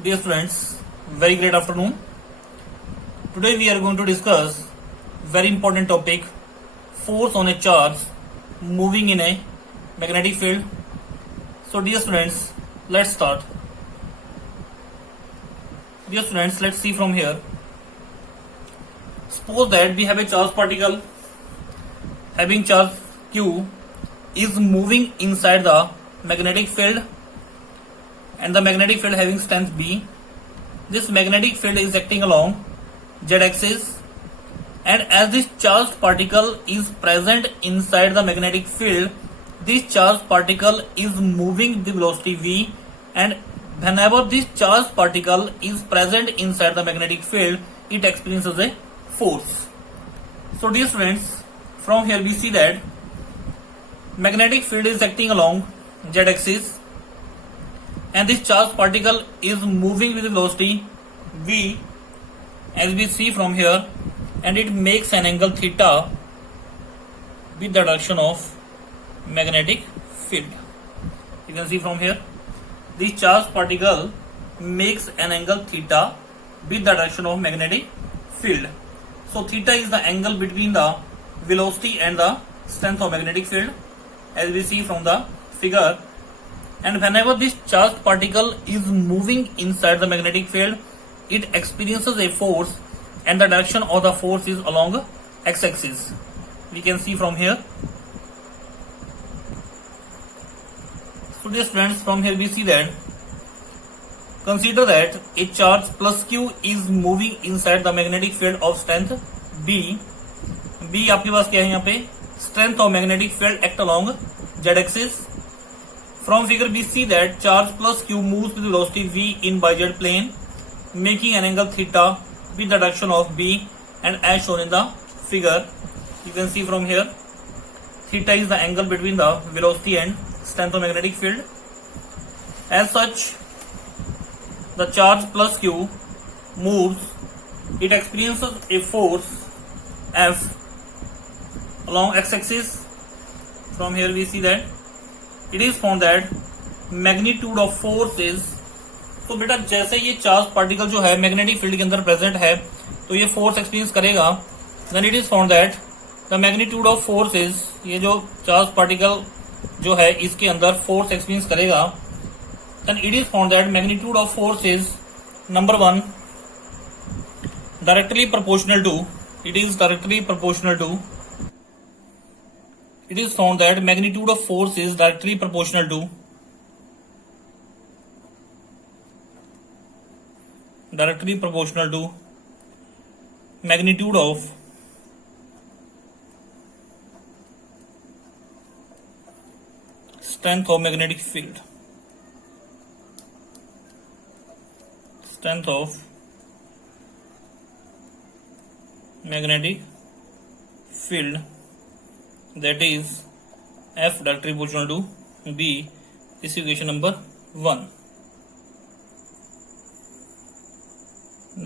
Dear students, very great afternoon. Today we are going to discuss very important topic, force on a charge moving in a magnetic field. So dear students, let's start. Dear students, let's see from here. Suppose that we have a charge particle having charge Q is moving inside the magnetic field and the magnetic field having strength B. This magnetic field is acting along z-axis, and as this charged particle is present inside the magnetic field, this charged particle is moving with the velocity v, and whenever this charged particle is present inside the magnetic field, it experiences a force. So dear students, from here we see that magnetic field is acting along z-axis and this charged particle is moving with velocity v, as we see from here, and it makes an angle theta with the direction of magnetic field. You can see from here, this charged particle makes an angle theta with the direction of magnetic field. So theta is the angle between the velocity and the strength of magnetic field, as we see from the figure. And whenever this charged particle is moving inside the magnetic field, it experiences a force, and the direction of the force is along x-axis. We can see from here. So dear students, from here we see that, consider that a charge plus q is moving inside the magnetic field of strength B. B आपके पास क्या है यहाँ पे? Strength of magnetic field act along z-axis. From figure we see that charge plus q moves with velocity v in z plane, making an angle theta with the direction of b, and as shown in the figure, you can see from here, theta is the angle between the velocity and strength of magnetic field. As such, the charge plus q moves, it experiences a force F along x-axis. From here we see that it is found that magnitude of force is, तो बेटा जैसे ये charge particle जो है magnetic field के अंदर present है तो ये फोर्स एक्सपीरियंस करेगा. Then it is found that the magnitude of force is, ये जो चार्ज पार्टिकल जो है इसके अंदर फोर्स एक्सपीरियंस करेगा. Then it is found that magnitude of force is number 1 directly proportional to, it is directly proportional to, it is found that magnitude of force is directly proportional to magnitude of strength of magnetic field. Strength of magnetic field, that is F directly proportional to B. This is equation number 1.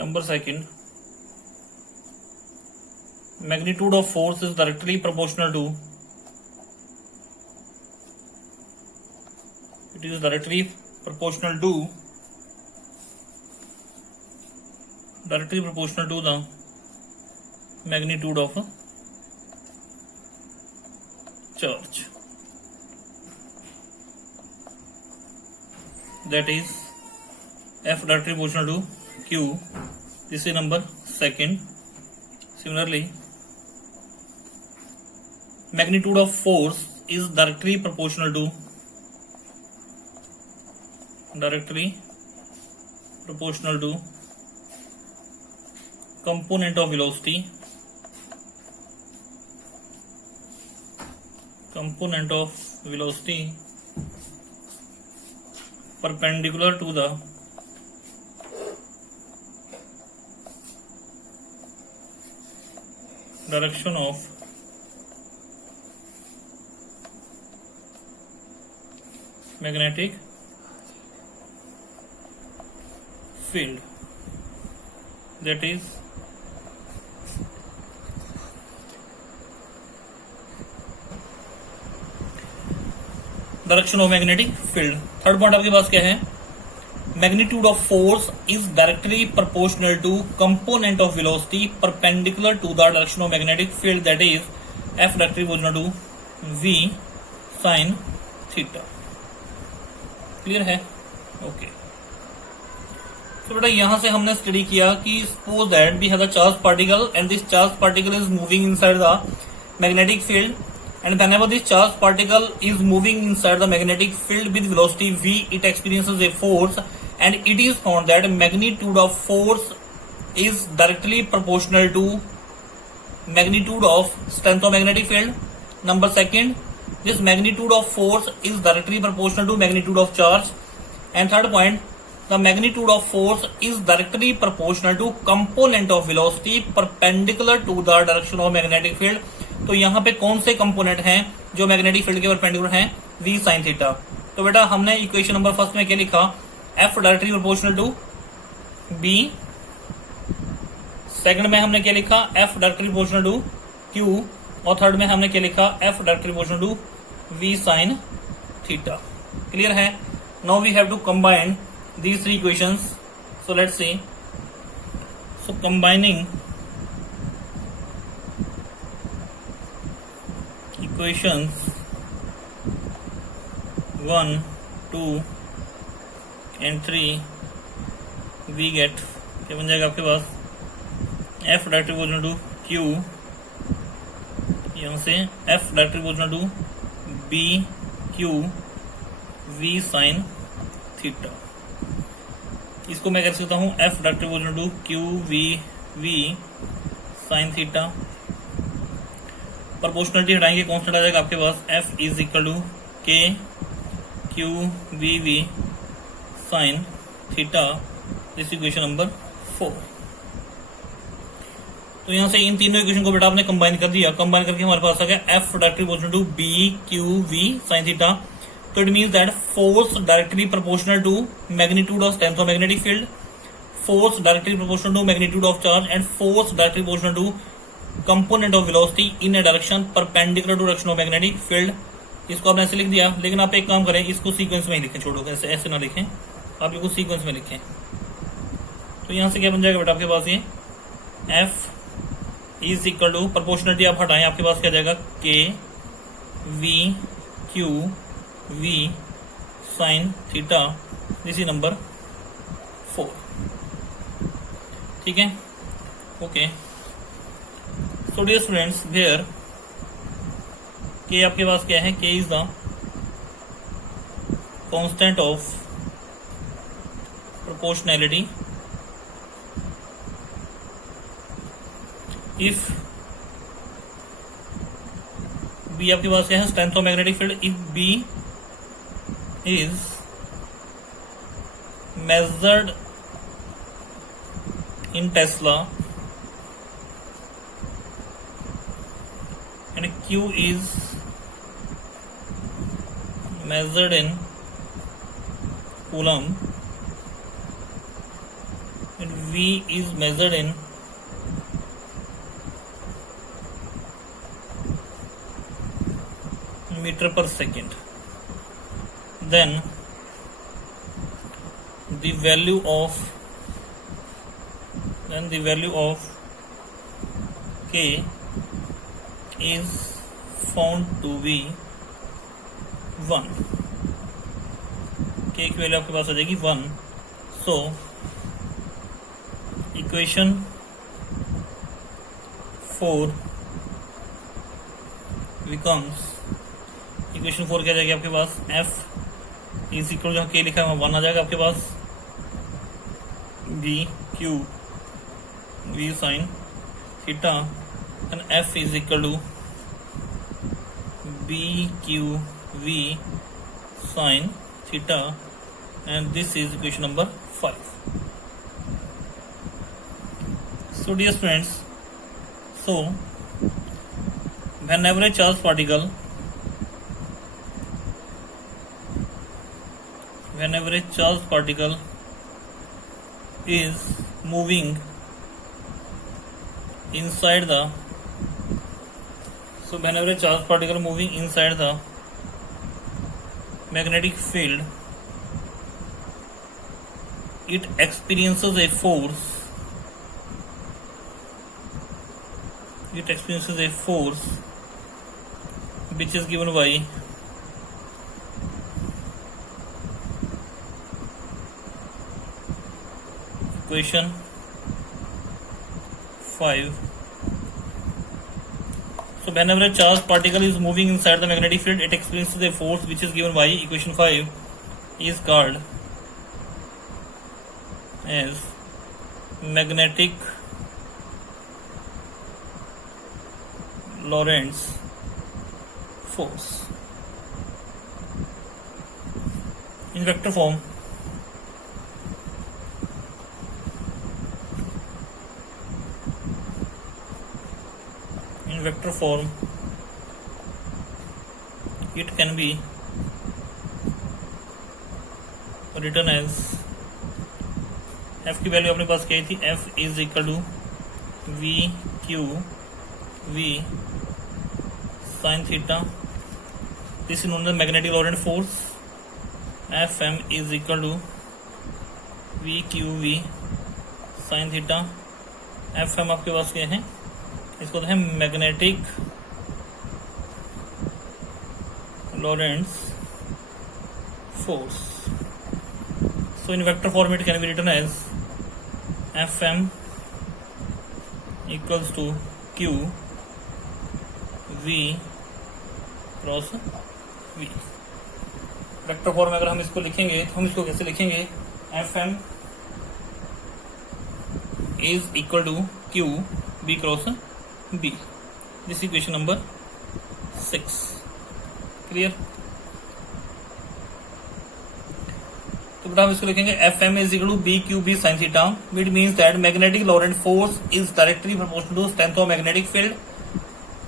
Number 2, magnitude of force is directly proportional to, it is directly proportional to the magnitude of charge, that is F directly proportional to Q. This is number 2. Similarly, magnitude of force is directly proportional to component of velocity perpendicular to the direction of magnetic field, that is direction of magnetic field. Third point आपके पास क्या है? magnitude of force is directly proportional to component of velocity perpendicular to the direction of magnetic field, that is F directly proportional to V sin theta. Clear है? Okay तो बेटा यहां से हमने स्टडी किया कि suppose that we have a charge particle and this charge particle is moving inside the magnetic field, and whenever this charged particle is moving inside the magnetic field with velocity v, it experiences a force, and it is found that magnitude of force is directly proportional to magnitude of strength of magnetic field. Number second, this magnitude of force is directly proportional to magnitude of charge. And third point, the magnitude of force is directly proportional to component of velocity perpendicular to the direction of magnetic field. तो यहाँ पे कौन से component हैं जो magnetic field के perpendicular हैं? v sin theta. तो बेटा हमने इक्वेशन नंबर फर्स्ट में क्या लिखा? f directly proportional to b. Second में हमने क्या लिखा? f directly proportional to q. और थर्ड में हमने क्या लिखा? f directly proportional to v sin theta. Clear है? Now we have to combine these three equations. So let's see. So combining equations 1, 2 and 3 we get क्या बन जाएगा आपके पास? F directly proportional to Q, यहां से F directly proportional to B Q V sin theta. इसको मैं कह सकता हूं F directly proportional to Q V sin theta. Proportionality हटाएंगे, कांस्टेंट आ जाएगा आपके पास F is equal to K Q V sin theta. This equation number 4. तो यहां से इन तीनों इक्वेशन को बेटा आपने कंबाइन कर दिया. कंबाइन करके हमारे पास आ गया F directly proportional to B Q V sin theta. तो it means that force directly proportional to magnitude of strength of magnetic field, force directly proportional to magnitude of charge, and force directly proportional to component of velocity in a direction perpendicular to direction of magnetic field. इसको आपने ऐसे लिख दिया, लेकिन आप एक काम करें, इसको सीक्वेंस में ही लिखें, छोड़ो ऐसे ऐसे ना लिखें, आप इसको सीक्वेंस में लिखें. तो यहां से क्या बन जाएगा बेटा आपके पास? ये F is equal to, proportionality आप हटाएं, आपके पास क्या जाएगा? K V Q V sin theta. This is number 4. ठीक है? Okay. So dear students, here K आपके पास क्या है? K is the constant of proportionality. If B आपके पास क्या है? Strength of magnetic field. If B is measured in Tesla and Q is measured in Coulomb and V is measured in meter per second, then the value of K is found to be 1. K की value आपके पास आ जाएगी 1. So equation 4 becomes, equation 4 क्या जाएगी आपके पास? F is equal, जहाँ K लिखा है वहाँ 1 आ जाएगा आपके पास. B Q V sin theta and F is equal to B Q V sin theta, and this is equation number 5. So dear friends, so whenever a charged particle is moving inside the magnetic field it experiences a force which is given by equation 5. So whenever a charged particle is moving inside the magnetic field, it experiences a force which is given by equation 5, is called as magnetic Lorentz force. In vector form, it can be written as f की value अपने पास क्या थी, f is equal to v q v sin theta. This is known as magnetic Lorentz force. Fm is equal to v q v sin theta. Fm आपके पास क्या है, इसको तो है magnetic Lorentz force. So in vector form it can be written as Fm equals to Q V cross V. Vector form में अगर हम इसको लिखेंगे तो हम इसको कैसे लिखेंगे, Fm is equal to Q V cross B. This equation number 6. Clear. तो बेटा हम इसको लिखेंगे Fm is equal to B Q B sin theta, which means that magnetic Lorentz force is directly proportional to strength of magnetic field.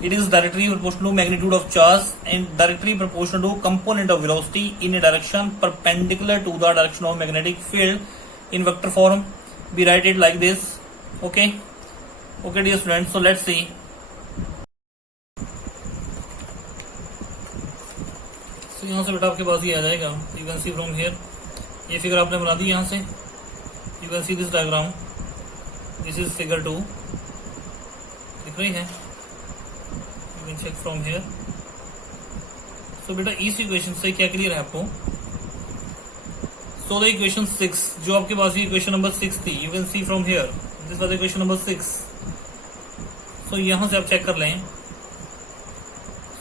It is directly proportional to magnitude of charge and directly proportional to component of velocity in a direction perpendicular to the direction of magnetic field. In vector form, we write it like this. Okay, dear students. So let's see. So यहाँ से बेटा आपके पास ये आ जाएगा. You can see from here. ये figure आपने बना दी यहाँ से. You can see this diagram. This is figure 2. दिख रही है? You can check from here. So बेटा इस इक्वेशन से क्या क्लियर है आपको? So the equation 6 जो आपके पास ये इक्वेशन नंबर 6 थी. You can see from here. This was equation number 6. So यहाँ से आप चेक कर लें.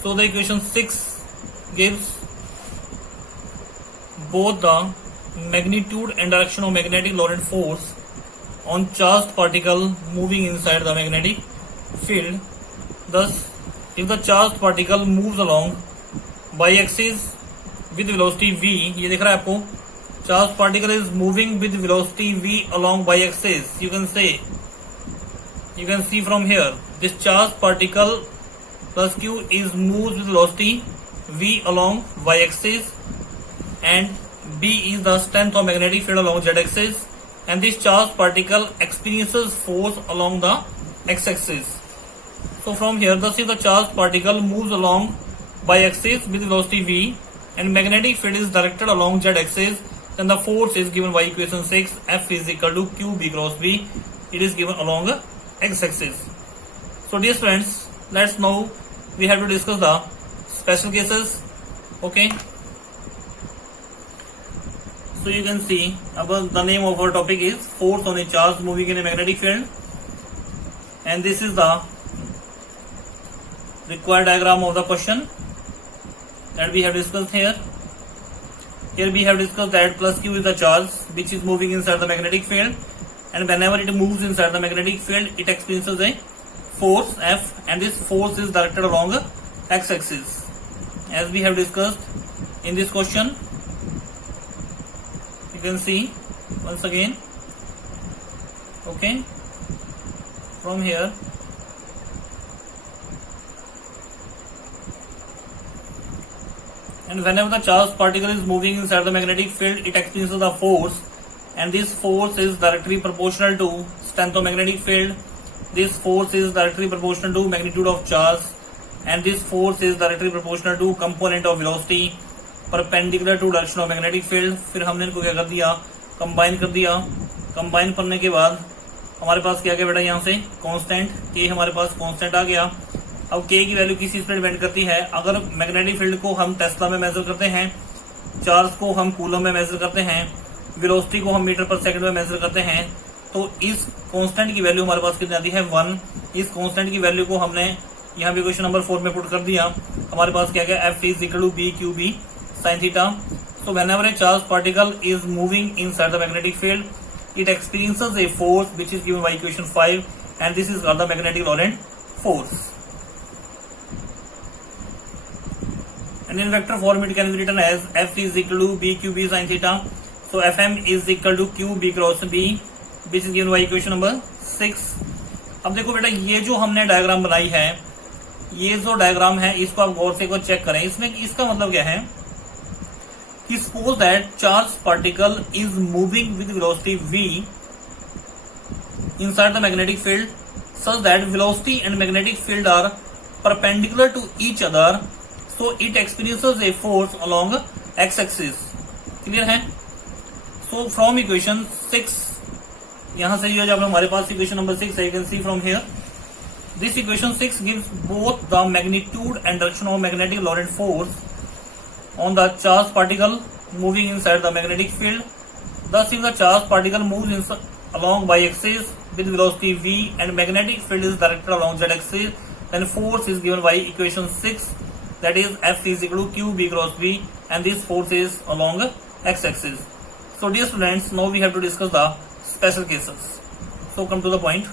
So the equation 6 gives both the magnitude and direction of magnetic Lorentz force on charged particle moving inside the magnetic field. Thus, if the charged particle moves along y-axis with velocity v, ये दिख रहा है आपको, charged particle is moving with velocity v along y-axis. You can see from here, this charged particle plus q is moves with velocity v along y-axis, and B is the strength of magnetic field along z-axis, and this charged particle experiences force along the x-axis. So from here, thus if the charged particle moves along y-axis with velocity v and magnetic field is directed along z-axis, then the force is given by equation 6. F is equal to Q B cross B. It is given along x-axis. So dear friends, let's now we have to discuss the special cases. Okay. So you can see the name of our topic is force on a charge moving in a magnetic field, and this is the required diagram of the question that we have discussed here. Here we have discussed that plus q is the charge which is moving inside the magnetic field, and whenever it moves inside the magnetic field, it experiences a force F, and this force is directed along x-axis. As we have discussed in this question, you can see once again. Okay, from here and whenever the charged particle is moving inside the magnetic field, it experiences a force, and this force is directly proportional to strength of magnetic field. This force is directly proportional to magnitude of charge, and this force is directly proportional to component of velocity perpendicular to direction of magnetic field. फिर हमने इनको क्या कर दिया, combine कर दिया। Combine करने के बाद हमारे पास क्या गया बेटा, यहाँ से कांस्टेंट के हमारे पास कांस्टेंट आ गया। अब के की वैल्यू किस चीज पर डिपेंड करती है, अगर मैग्नेटिक फील्ड को हम टेस्ला में मेजर करते हैं, चार्ज को हम कूलम में मेजर करते हैं, वेलोसिटी को हम मीटर पर सेकंड में मेजर करते हैं, तो इस कांस्टेंट की वैल्यू हमारे पास कितनी आती है 1। इस कांस्टेंट की वैल्यू को हमने यहाँ पे क्वेश्चन नंबर 4 में पुट कर दिया। हमारे पास क्या गया, F is equal to B Q B sine theta. So whenever a charge particle is moving inside the magnetic field, it experiences a force which is given by equation 5, and this is called the magnetic Lorentz force. And in vector form it can be written as F is equal to b q b sin theta. So Fm is equal to q b cross b, which is given by equation number 6. अब देखो बेटा, ये जो हमने diagram बनाई है, ये जो डायग्राम है इसको आप गौर से एक बार चेक करें। इसमें इसका मतलब क्या है कि suppose that charged particle is moving with velocity v inside the magnetic field such that velocity and magnetic field are perpendicular to each other, so it experiences a force along x-axis. Clear है? So from equation 6, यहां से ये जब हमारे पास equation number 6 है, you can see from here this equation 6 gives both the magnitude and direction of magnetic Lorentz force on the charged particle moving inside the magnetic field. Thus, if the charged particle moves along y-axis with velocity v and magnetic field is directed along z-axis, then force is given by equation 6, that is F is equal to q b cross b, and this force is along x-axis. So dear students, now we have to discuss the special cases. So come to the point.